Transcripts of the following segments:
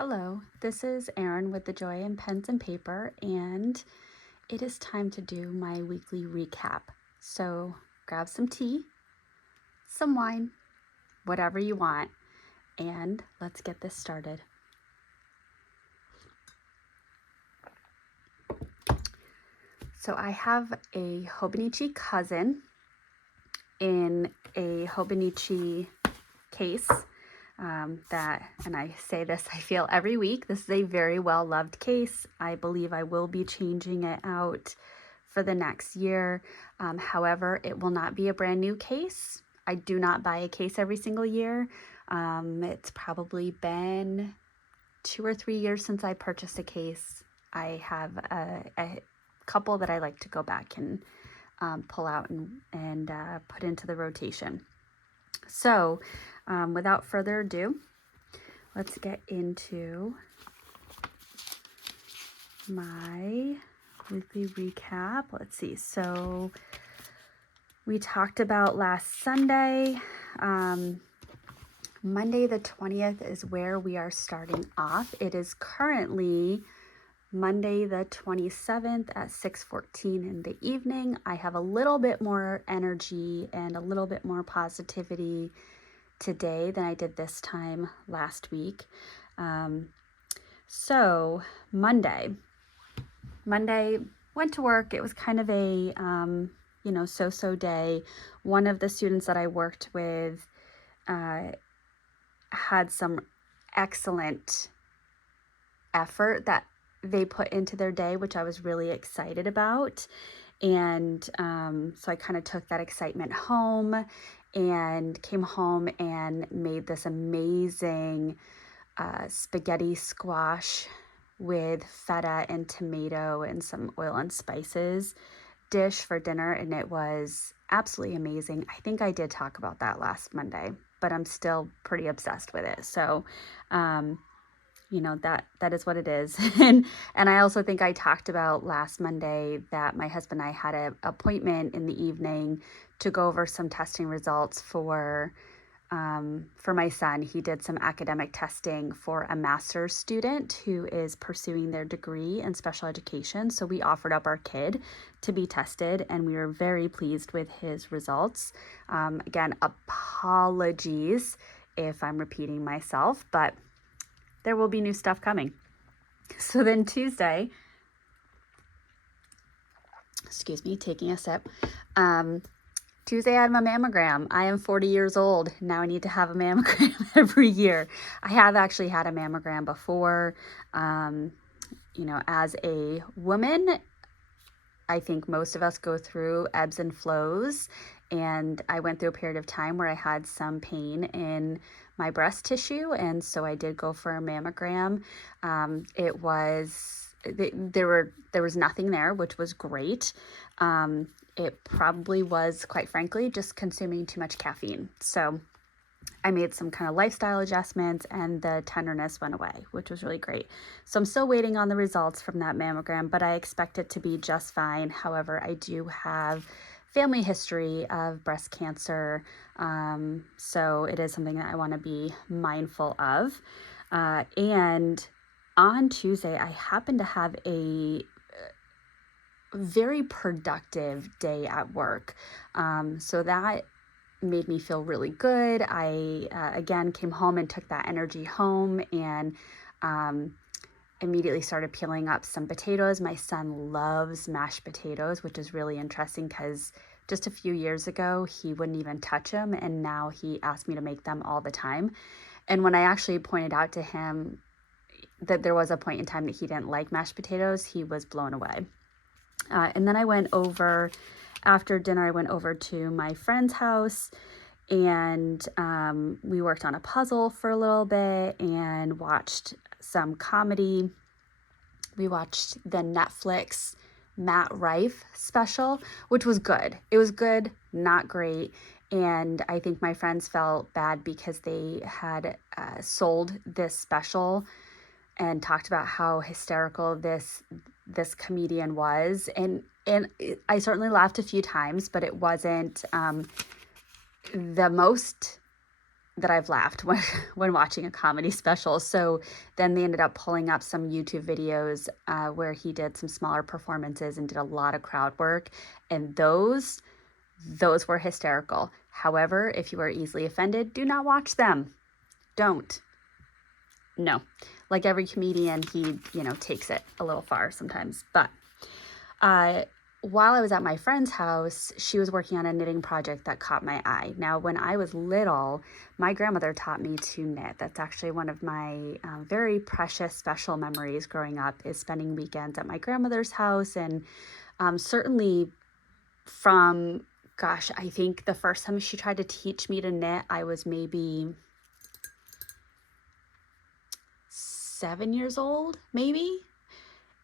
Hello, this is Erin with the Joy in Pens and Paper, and it is time to do my weekly recap. So grab some tea, some wine, whatever you want, and let's get this started. So I have a Hobonichi cousin in a Hobonichi case. And I say this, I feel every week. This is a very well loved case. I believe I will be changing it out for the next year. However, it will not be a brand new case. I do not buy a case every single year. It's probably been 2 or 3 years since I purchased a case. I have a couple that I like to go back and pull out and put into the rotation. So without further ado, let's get into my weekly recap. Let's see. So we talked about last Sunday. Monday the 20th is where we are starting off. It is currently Monday the 27th at 6:14 in the evening. I have a little bit more energy and a little bit more positivity today than I did this time last week. So Monday went to work. It was kind of a, so-so day. One of the students that I worked with had some excellent effort that they put into their day, which I was really excited about. And so I kind of took that excitement home and came home and made this amazing spaghetti squash with feta and tomato and some oil and spices dish for dinner, and it was absolutely amazing. I think I did talk about that last Monday, but I'm still pretty obsessed with it. So that is what it is. and I also think I talked about last Monday that my husband and I had an appointment in the evening to go over some testing results for my son. He did some academic testing for a master's student who is pursuing their degree in special education. So we offered up our kid to be tested, and we were very pleased with his results. Again, apologies if I'm repeating myself, but there will be new stuff coming. So then Tuesday, taking a sip. Tuesday, I had my mammogram. I am 40 years old. Now I need to have a mammogram every year. I have actually had a mammogram before. As a woman, I think most of us go through ebbs and flows. And I went through a period of time where I had some pain in my breast tissue. And so I did go for a mammogram. There was nothing there, which was great. It probably was, quite frankly, just consuming too much caffeine. So I made some kind of lifestyle adjustments and the tenderness went away, which was really great. So I'm still waiting on the results from that mammogram, but I expect it to be just fine. However, I do have family history of breast cancer. So it is something that I want to be mindful of. And on Tuesday, I happened to have a very productive day at work. So that made me feel really good. I, again, came home and took that energy home and immediately started peeling up some potatoes. My son loves mashed potatoes, which is really interesting because just a few years ago, he wouldn't even touch them. And now he asks me to make them all the time. And when I actually pointed out to him that there was a point in time that he didn't like mashed potatoes, he was blown away. And then after dinner, I went over to my friend's house and we worked on a puzzle for a little bit and watched some comedy. We watched the Netflix Matt Rife special, which was good. It was good, not great. And I think my friends felt bad because they had sold this special and talked about how hysterical this comedian was. And I certainly laughed a few times, but it wasn't the most that I've laughed when watching a comedy special. So then they ended up pulling up some YouTube videos where he did some smaller performances and did a lot of crowd work. And those were hysterical. However, if you are easily offended, do not watch them. Don't. No. Like every comedian, he, takes it a little far sometimes. But while I was at my friend's house, she was working on a knitting project that caught my eye. Now, when I was little, my grandmother taught me to knit. That's actually one of my very precious, special memories growing up, is spending weekends at my grandmother's house. And certainly from, gosh, I think the first time she tried to teach me to knit, I was maybe 7 years old, maybe.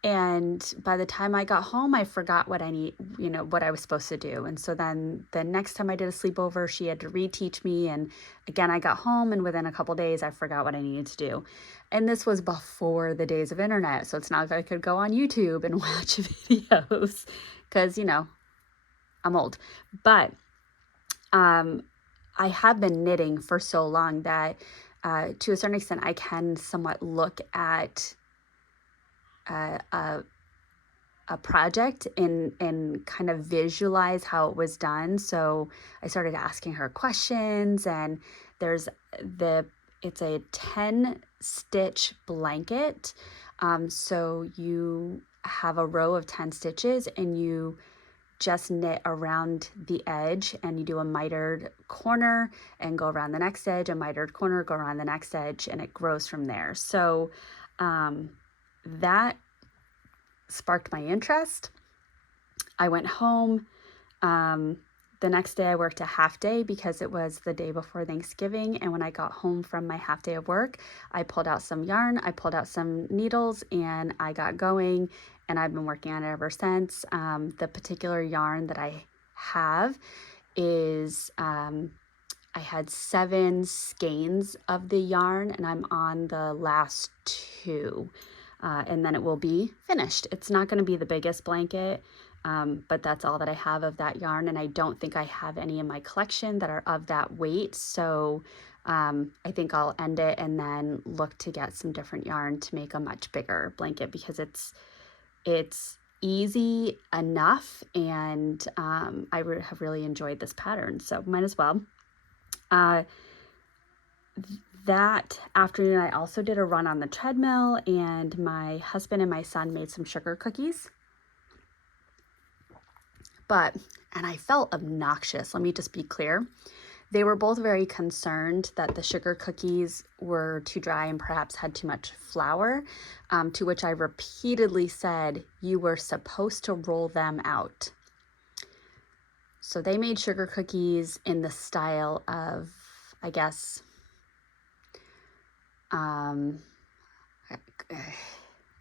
And by the time I got home, I forgot what what I was supposed to do. And so then the next time I did a sleepover, she had to reteach me. And again, I got home, and within a couple days, I forgot what I needed to do. And this was before the days of internet. So it's not like I could go on YouTube and watch videos because, I'm old. But I have been knitting for so long that to a certain extent, I can somewhat look at a project and kind of visualize how it was done. So I started asking her questions, and it's a 10 stitch blanket. So you have a row of 10 stitches, and you just knit around the edge, and you do a mitered corner and go around the next edge, a mitered corner, go around the next edge, and it grows from there. So that sparked my interest. I went home. The next day I worked a half day because it was the day before Thanksgiving. And when I got home from my half day of work, I pulled out some yarn, I pulled out some needles, and I got going. And I've been working on it ever since. The particular yarn that I have is, I had 7 skeins of the yarn, and I'm on the last 2. And then it will be finished. It's not going to be the biggest blanket, but that's all that I have of that yarn. And I don't think I have any in my collection that are of that weight. So I think I'll end it and then look to get some different yarn to make a much bigger blanket, because it's easy enough, and I have really enjoyed this pattern, so might as well. That afternoon, I also did a run on the treadmill, and my husband and my son made some sugar cookies. And I felt obnoxious, let me just be clear. They were both very concerned that the sugar cookies were too dry and perhaps had too much flour, to which I repeatedly said, you were supposed to roll them out. So they made sugar cookies in the style of, I guess, I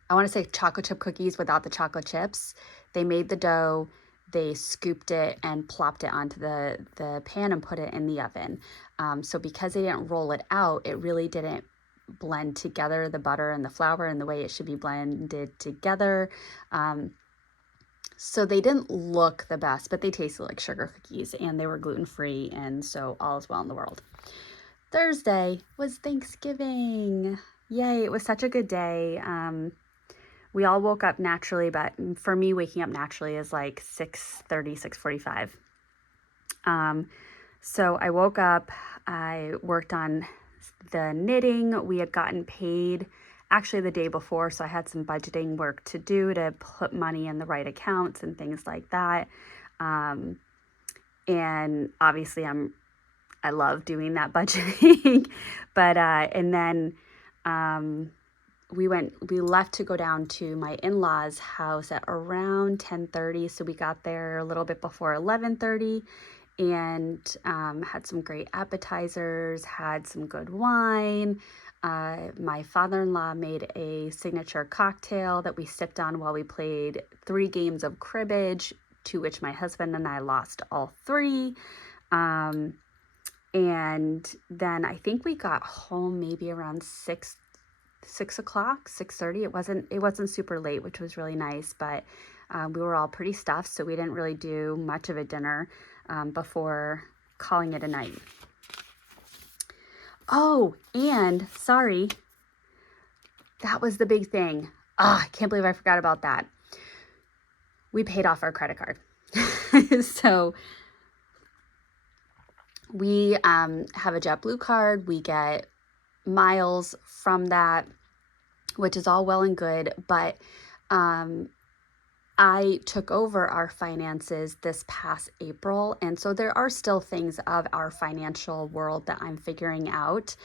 want to say chocolate chip cookies without the chocolate chips. They made the dough, they scooped it and plopped it onto the pan and put it in the oven. So because they didn't roll it out, it really didn't blend together, the butter and the flour, in the way it should be blended together. So they didn't look the best, but they tasted like sugar cookies, and they were gluten-free, and so all is well in the world. Thursday was Thanksgiving. Yay, it was such a good day. We all woke up naturally, but for me, waking up naturally is like 6:30, 6:45. So I woke up, I worked on the knitting. We had gotten paid actually the day before, so I had some budgeting work to do to put money in the right accounts and things like that. And obviously I love doing that budgeting, but, and then, we left to go down to my in-laws' house at around 10:30. So we got there a little bit before 11:30, and, had some great appetizers, had some good wine. My father-in-law made a signature cocktail that we sipped on while we played 3 games of cribbage, to which my husband and I lost all 3. And then I think we got home maybe around 6 o'clock, 6:30. It wasn't super late, which was really nice, but we were all pretty stuffed, so we didn't really do much of a dinner before calling it a night. Oh, and sorry, that was the big thing. I can't believe I forgot about that. We paid off our credit card. So we have a JetBlue card. We get miles from that, which is all well and good. But I took over our finances this past April. And so there are still things of our financial world that I'm figuring out.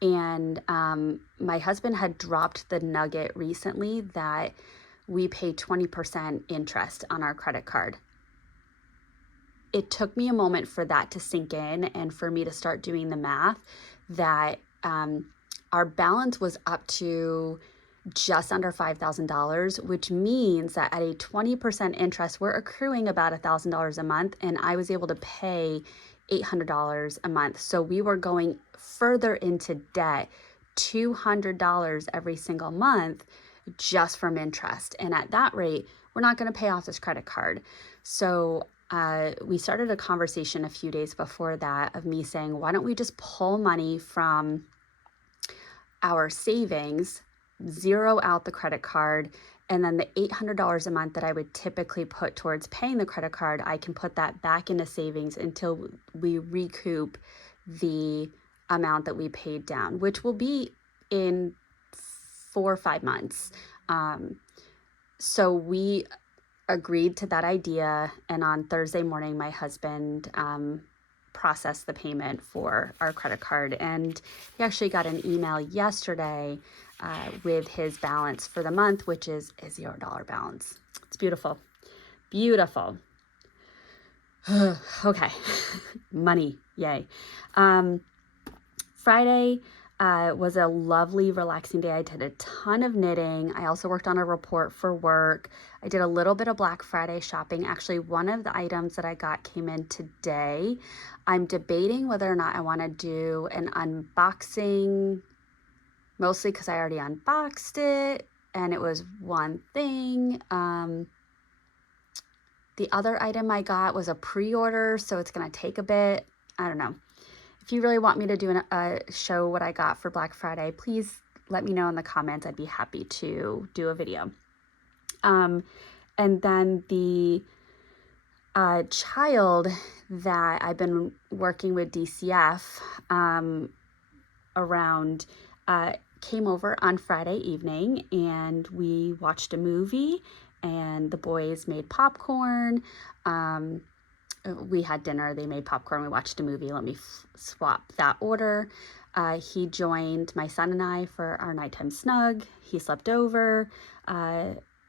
And my husband had dropped the nugget recently that we pay 20% interest on our credit card. It took me a moment for that to sink in and for me to start doing the math that our balance was up to just under $5,000, which means that at a 20% interest, we're accruing about $1,000 a month, and I was able to pay $800 a month. So we were going further into debt, $200 every single month just from interest. And at that rate, we're not going to pay off this credit card. So we started a conversation a few days before that of me saying, why don't we just pull money from our savings, zero out the credit card, and then the $800 a month that I would typically put towards paying the credit card, I can put that back into savings until we recoup the amount that we paid down, which will be in 4 or 5 months. So we agreed to that idea, and on Thursday morning, my husband processed the payment for our credit card, and he actually got an email yesterday with his balance for the month, which is a $0 balance. It's beautiful. Beautiful. Okay. Money. Yay. Friday was a lovely, relaxing day. I did a ton of knitting. I also worked on a report for work. I did a little bit of Black Friday shopping. Actually, one of the items that I got came in today. I'm debating whether or not I want to do an unboxing, mostly because I already unboxed it and it was one thing. The other item I got was a pre-order, so it's going to take a bit. I don't know. If you really want me to do a show what I got for Black Friday, please let me know in the comments. I'd be happy to do a video. And then the child that I've been working with DCF around came over on Friday evening, and we watched a movie, and the boys made popcorn. We had dinner, they made popcorn, we watched a movie. Let me swap that order. He joined my son and I for our nighttime snug. He slept over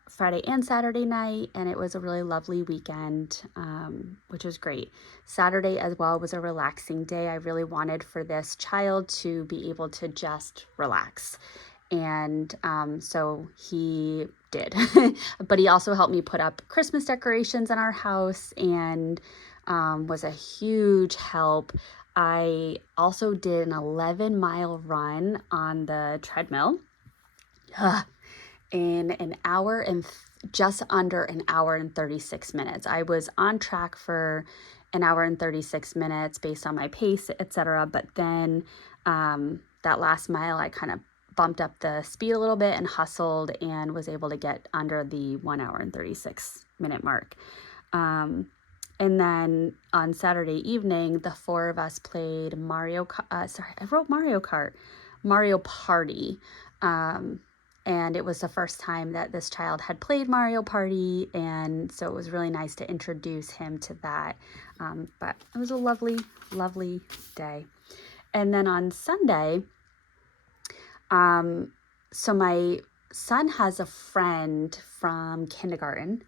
Friday and Saturday night, and it was a really lovely weekend, which was great. Saturday as well was a relaxing day. I really wanted for this child to be able to just relax. And so he did. But he also helped me put up Christmas decorations in our house and was a huge help. I also did an 11-mile run on the treadmill in an hour and just under an hour and 36 minutes. I was on track for an hour and 36 minutes based on my pace, etc. But then that last mile, I kind of bumped up the speed a little bit and hustled and was able to get under the 1 hour and 36 minute mark. And then on Saturday evening, the four of us played Mario Party. And it was the first time that this child had played Mario Party, and so it was really nice to introduce him to that. But it was a lovely, lovely day. And then on Sunday, so my son has a friend from kindergarten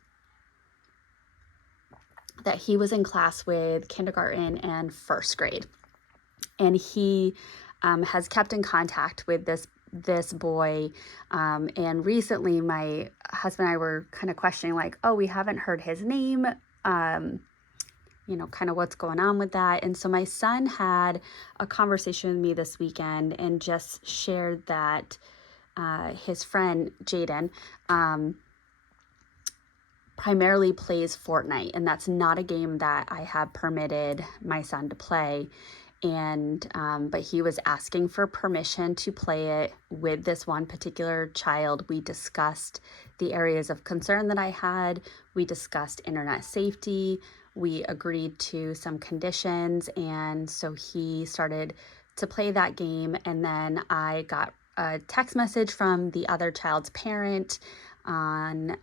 that he was in class with, kindergarten and first grade. And he has kept in contact with this boy. And recently my husband and I were kind of questioning, like, oh, we haven't heard his name, kind of what's going on with that. And so my son had a conversation with me this weekend and just shared that his friend Jaden primarily plays Fortnite, and that's not a game that I have permitted my son to play. and but he was asking for permission to play it with this one particular child. We discussed the areas of concern that I had. We discussed internet safety. We agreed to some conditions, and so he started to play that game. And then I got a text message from the other child's parent on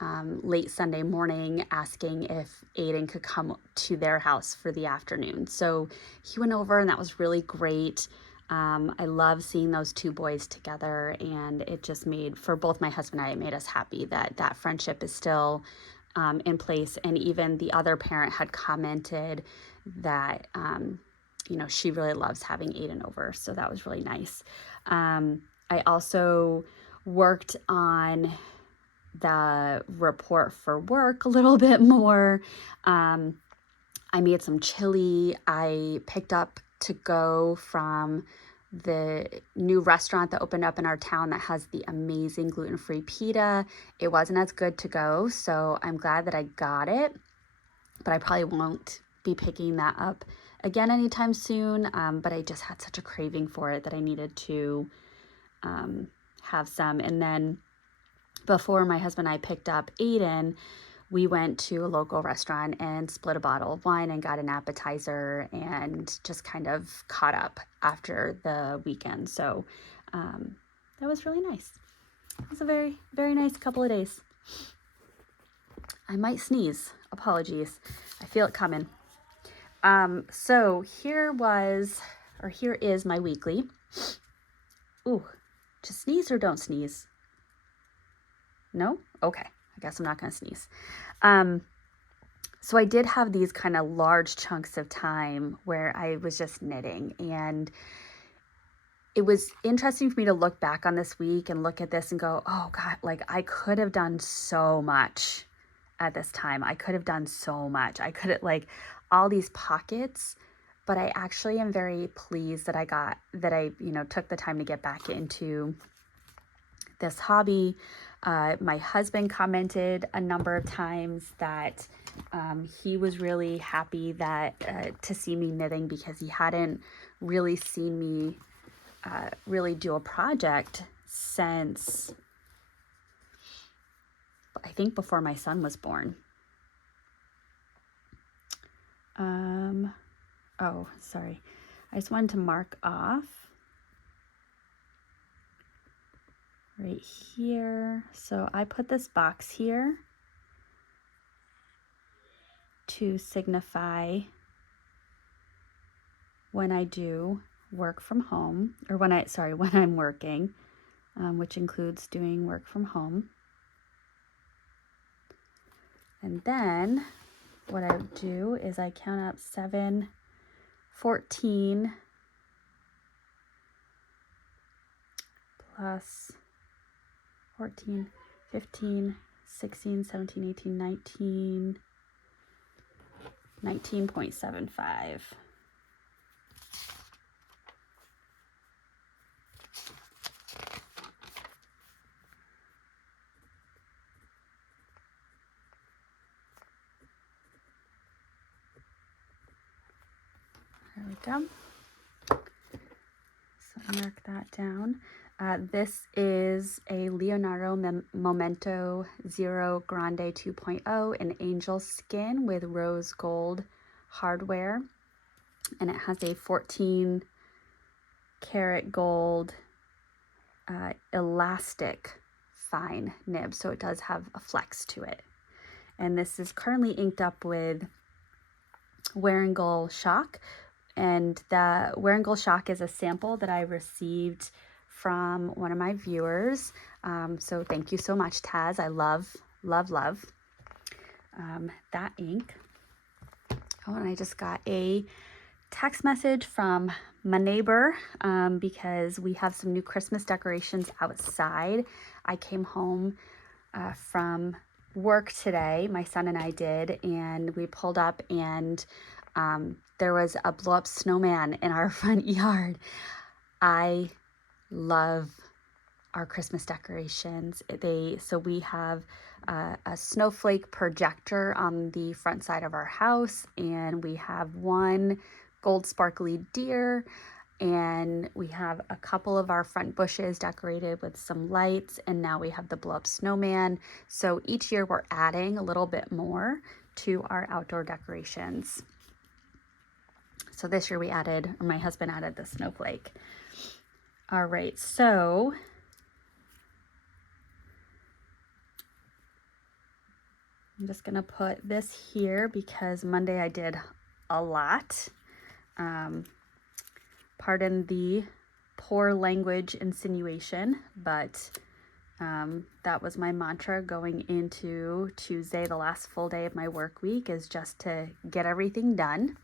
late Sunday morning asking if Aiden could come to their house for the afternoon. So he went over, and that was really great. I love seeing those two boys together, and it just made, for both my husband and I, it made us happy that that friendship is still in place. And even the other parent had commented that, she really loves having Aiden over. So that was really nice. I also worked on the report for work a little bit more. I made some chili. I picked up to go from the new restaurant that opened up in our town that has the amazing gluten-free pita. It wasn't as good to go, so I'm glad that I got it, but I probably won't be picking that up again anytime soon. But I just had such a craving for it that I needed to have some. And then before my husband and I picked up Aiden, we went to a local restaurant and split a bottle of wine and got an appetizer and just kind of caught up after the weekend. So that was really nice. It was a very, very nice couple of days. I might sneeze. Apologies. I feel it coming. So here is my weekly. Ooh, to sneeze or don't sneeze? No? Okay. I guess I'm not going to sneeze. So I did have these kind of large chunks of time where I was just knitting, and it was interesting for me to look back on this week and look at this and go, oh God, like I could have done so much at this time. I could have done so much. I could have, like, all these pockets, but I actually am very pleased that I took the time to get back into this hobby. My husband commented a number of times that he was really happy to see me knitting, because he hadn't really seen me really do a project since, I think, before my son was born. Oh, sorry. I just wanted to mark off right here. So I put this box here to signify when I do work from home, or when I'm working, which includes doing work from home. And then what I do is I count up 7, 14 plus 14, 15, 16, 17, 18, 19, 19.75. There we go. So mark that down. This is a Leonardo Momento Zero Grande 2.0 in angel skin with rose gold hardware. And it has a 14 karat gold elastic fine nib. So it does have a flex to it. And this is currently inked up with Wearingeul Shock. And the Wearingeul Shock is a sample that I received from one of my viewers. So thank you so much, Taz. I love that ink. Oh, and I just got a text message from my neighbor because we have some new Christmas decorations outside. I came home from work today, my son and I did, and we pulled up, and there was a blow-up snowman in our front yard. I love our Christmas decorations. So we have a snowflake projector on the front side of our house, and we have one gold sparkly deer, and we have a couple of our front bushes decorated with some lights, and now we have the blow up snowman. So each year we're adding a little bit more to our outdoor decorations. So this year we added, or my husband added, the snowflake. All right, so I'm just gonna put this here because Monday I did a lot. Pardon the poor language insinuation, but that was my mantra going into Tuesday. The last full day of my work week is just to get everything done.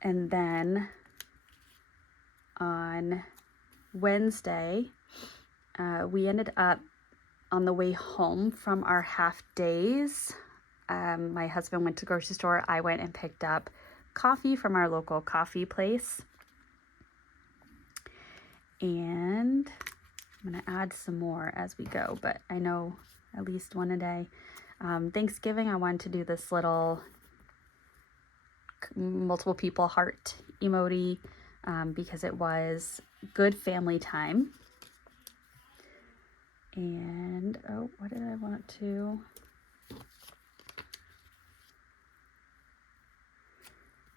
And then on Wednesday, we ended up on the way home from our half days. My husband went to the grocery store. I went and picked up coffee from our local coffee place. And I'm going to add some more as we go, but I know at least one a day. Thanksgiving, I wanted to do this little multiple people heart emoji because it was good family time. And, oh, what did I want to?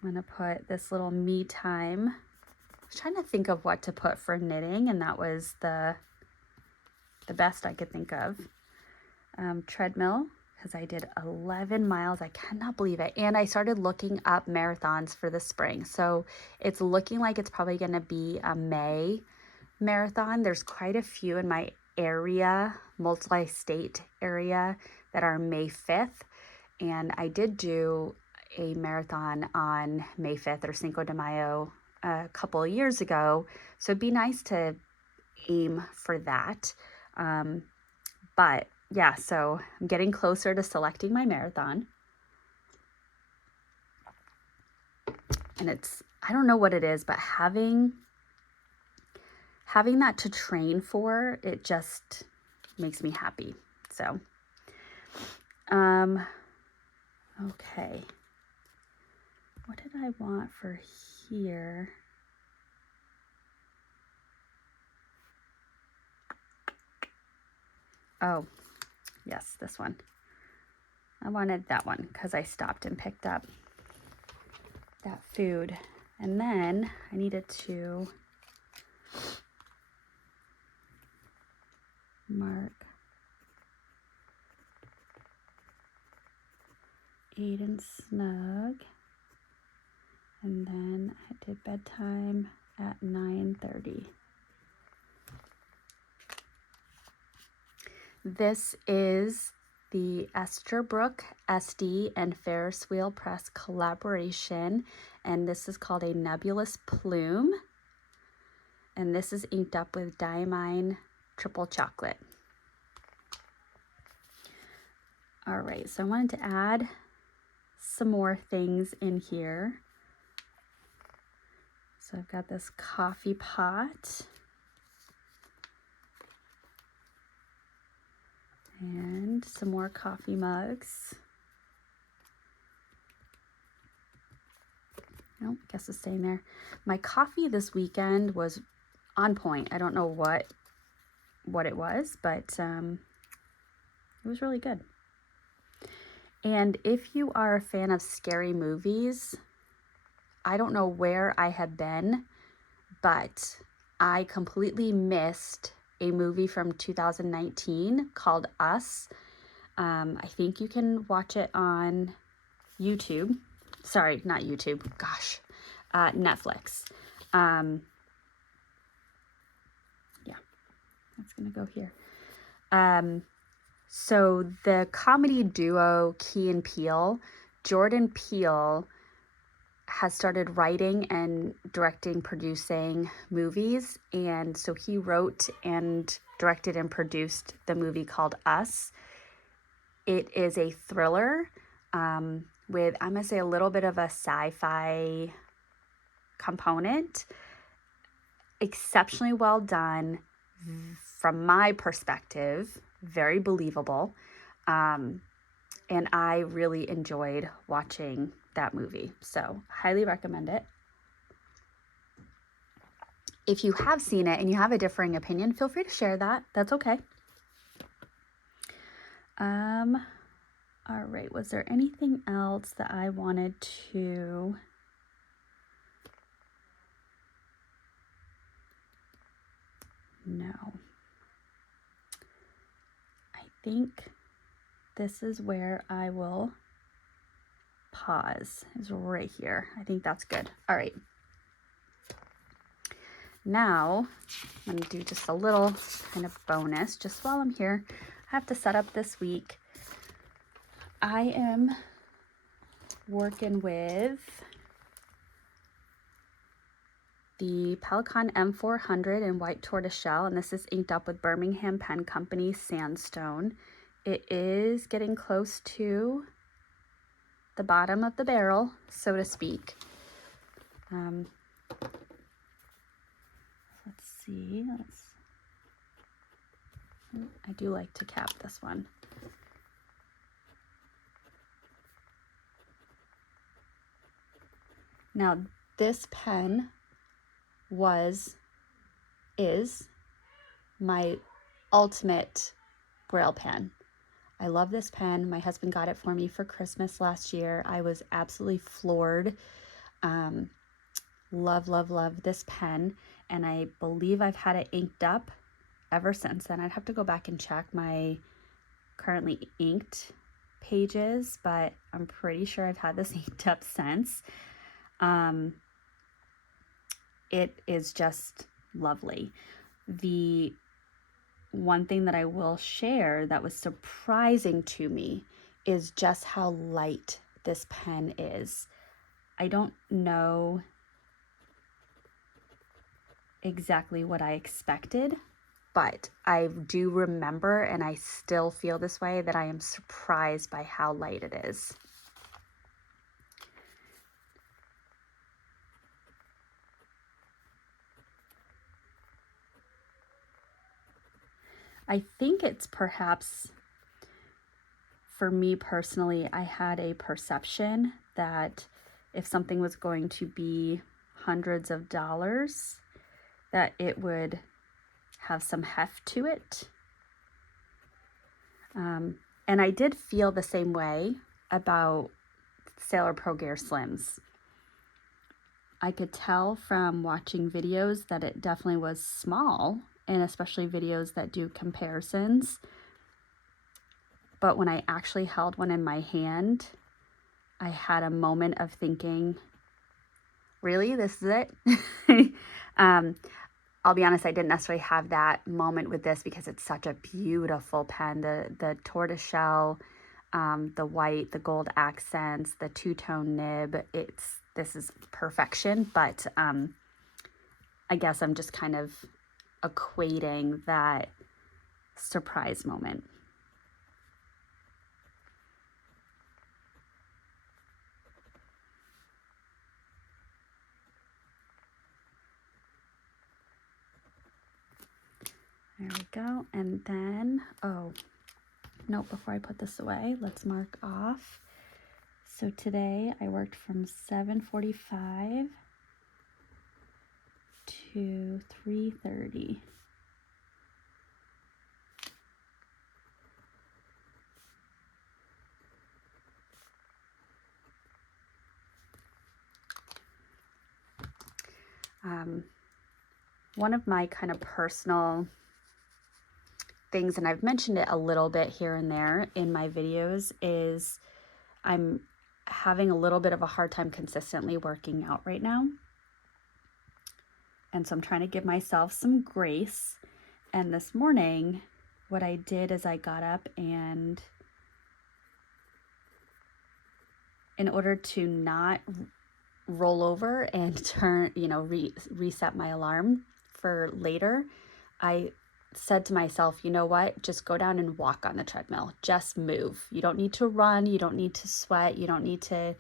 I'm going to put this little me time. I was trying to think of what to put for knitting, and that was the best I could think of. Treadmill, because I did 11 miles. I cannot believe it. And I started looking up marathons for the spring. So it's looking like it's probably going to be a May marathon. There's quite a few in my area, multi-state area, that are May 5th. And I did do a marathon on May 5th, or Cinco de Mayo, a couple of years ago. So it'd be nice to aim for that. But yeah, so I'm getting closer to selecting my marathon. And it's, I don't know what it is, but having that to train for, it just makes me happy. So, okay. What did I want for here? Oh, yes, this one. I wanted that one because I stopped and picked up that food. And then I needed to mark Aiden snug. And then I did bedtime at 9:30. This is the Esterbrook SD and Ferris Wheel Press collaboration, and this is called a Nebulous Plume, and this is inked up with Diamine Triple Chocolate. All right, so I wanted to add some more things in here. So I've got this coffee pot. And some more coffee mugs. Nope, guess it's staying there. My coffee this weekend was on point. I don't know what it was, but it was really good. And if you are a fan of scary movies, I don't know where I have been, but I completely missed a movie from 2019 called Us. I think you can watch it on YouTube. Sorry, not YouTube. Gosh, Netflix. Yeah, that's gonna go here. So the comedy duo Key and Peele, Jordan Peele has started writing and directing, producing movies. And so he wrote and directed and produced the movie called Us. It is a thriller with, I'm going to say, a little bit of a sci-fi component. Exceptionally well done from my perspective, very believable. And I really enjoyed watching that movie. So highly recommend it. If you have seen it and you have a differing opinion, feel free to share that. That's okay. All right, was there anything else that I wanted to... No. I think this is where I will pause, is right here. I think that's good. All right. Now, I'm going to do just a little kind of bonus just while I'm here. I have to set up this week. I am working with the Pelikan M400 in white tortoiseshell, and this is inked up with Birmingham Pen Company Sandstone. It is getting close to the bottom of the barrel, so to speak. Let's see. I do like to cap this one. Now, this pen is my ultimate Braille pen. I love this pen. My husband got it for me for Christmas last year. I was absolutely floored. Love, love, love this pen. And I believe I've had it inked up ever since then. I'd have to go back and check my currently inked pages, but I'm pretty sure I've had this inked up since. It is just lovely. The one thing that I will share that was surprising to me is just how light this pen is. I don't know exactly what I expected, but I do remember, and I still feel this way, that I am surprised by how light it is. I think it's perhaps, for me personally, I had a perception that if something was going to be hundreds of dollars, that it would have some heft to it. And I did feel the same way about Sailor Pro Gear Slims. I could tell from watching videos that it definitely was small, and especially videos that do comparisons. But when I actually held one in my hand, I had a moment of thinking, really, this is it? I'll be honest, I didn't necessarily have that moment with this because it's such a beautiful pen. The tortoiseshell, the white, the gold accents, the two-tone nib, this is perfection. But I guess I'm just kind of equating that surprise moment. There we go. And then, oh, no, before I put this away, let's mark off. So today I worked from 7:45 to 3:30. One of my kind of personal things, and I've mentioned it a little bit here and there in my videos, is I'm having a little bit of a hard time consistently working out right now. And so I'm trying to give myself some grace. And this morning, what I did is I got up, and in order to not roll over and turn, reset my alarm for later, I said to myself, you know what, just go down and walk on the treadmill. Just move. You don't need to run. You don't need to sweat. You don't need to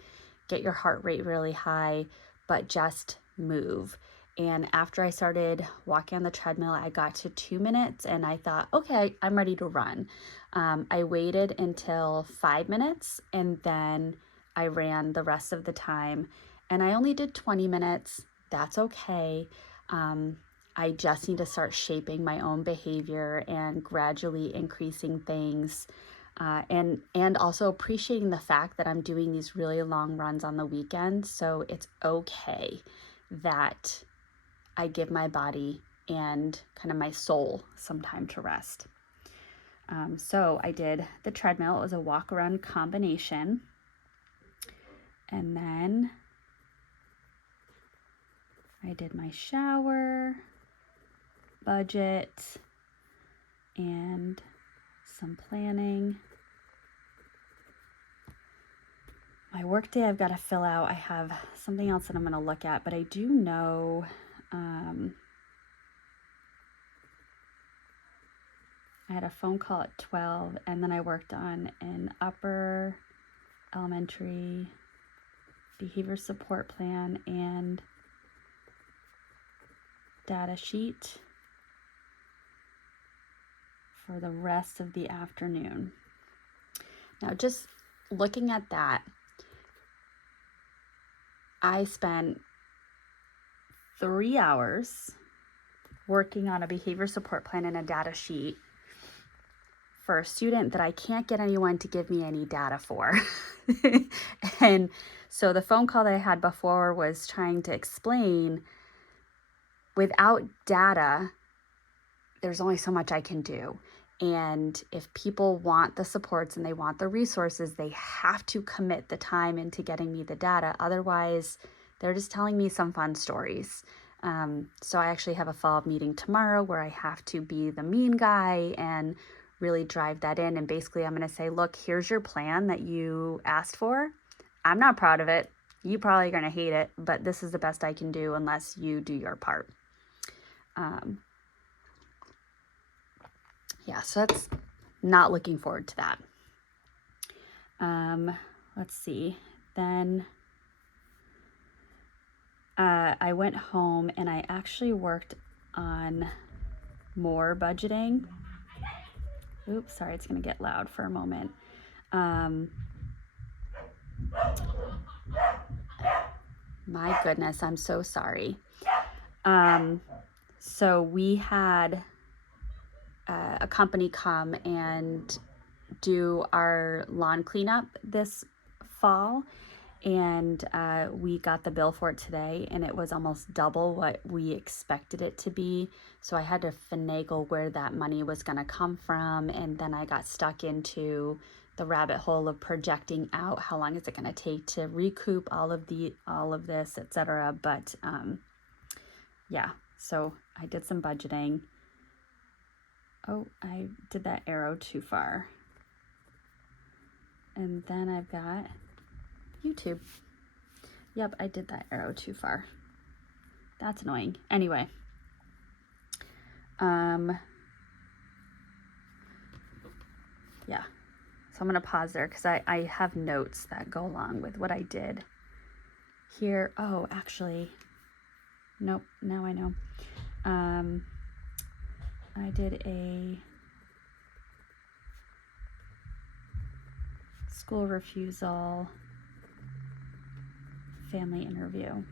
get your heart rate really high, but just move. And after I started walking on the treadmill, I got to 2 minutes and I thought, okay, I'm ready to run. I waited until 5 minutes, and then I ran the rest of the time, and I only did 20 minutes. That's okay. I just need to start shaping my own behavior and gradually increasing things, and also appreciating the fact that I'm doing these really long runs on the weekend. So it's okay that I give my body and kind of my soul some time to rest. So I did the treadmill. It was a walk around combination. And then I did my shower, budget, and some planning. My work day I've got to fill out. I have something else that I'm going to look at, but I do know I had a phone call at 12, and then I worked on an upper elementary behavior support plan and data sheet for the rest of the afternoon. Now, just looking at that, I spent 3 hours working on a behavior support plan and a data sheet for a student that I can't get anyone to give me any data for. And so the phone call that I had before was trying to explain, without data, there's only so much I can do. And if people want the supports and they want the resources, they have to commit the time into getting me the data. Otherwise, they're just telling me some fun stories. So I actually have a follow-up meeting tomorrow where I have to be the mean guy and really drive that in. And basically, I'm going to say, look, here's your plan that you asked for. I'm not proud of it. You probably are going to hate it, but this is the best I can do unless you do your part. Yeah, so that's not looking forward to that. Let's see. Then I went home and I actually worked on more budgeting. Oops, sorry, it's going to get loud for a moment. My goodness, I'm so sorry. So we had a company come and do our lawn cleanup this fall, and we got the bill for it today, and it was almost double what we expected it to be. So I had to finagle where that money was going to come from, and then I got stuck into the rabbit hole of projecting out how long is it going to take to recoup all of this, etc. But yeah, so I did some budgeting. Oh, I did that arrow too far. And then I've got YouTube. Yep, I did that arrow too far. That's annoying. Anyway. Yeah. So I'm going to pause there because I have notes that go along with what I did here. Oh, actually, nope, now I know. I did a school refusal family interview.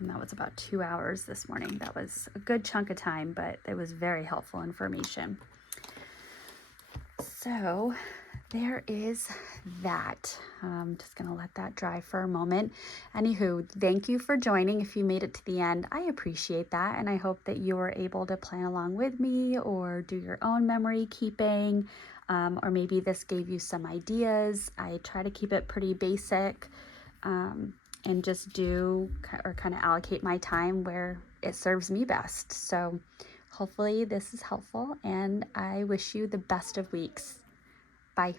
And that was about 2 hours this morning. That was a good chunk of time, but it was very helpful information. So there is that. I'm just going to let that dry for a moment. Anywho, thank you for joining. If you made it to the end, I appreciate that. And I hope that you were able to plan along with me or do your own memory keeping. Or maybe this gave you some ideas. I try to keep it pretty basic. And just do or kind of allocate my time where it serves me best. So hopefully this is helpful, and I wish you the best of weeks. Bye.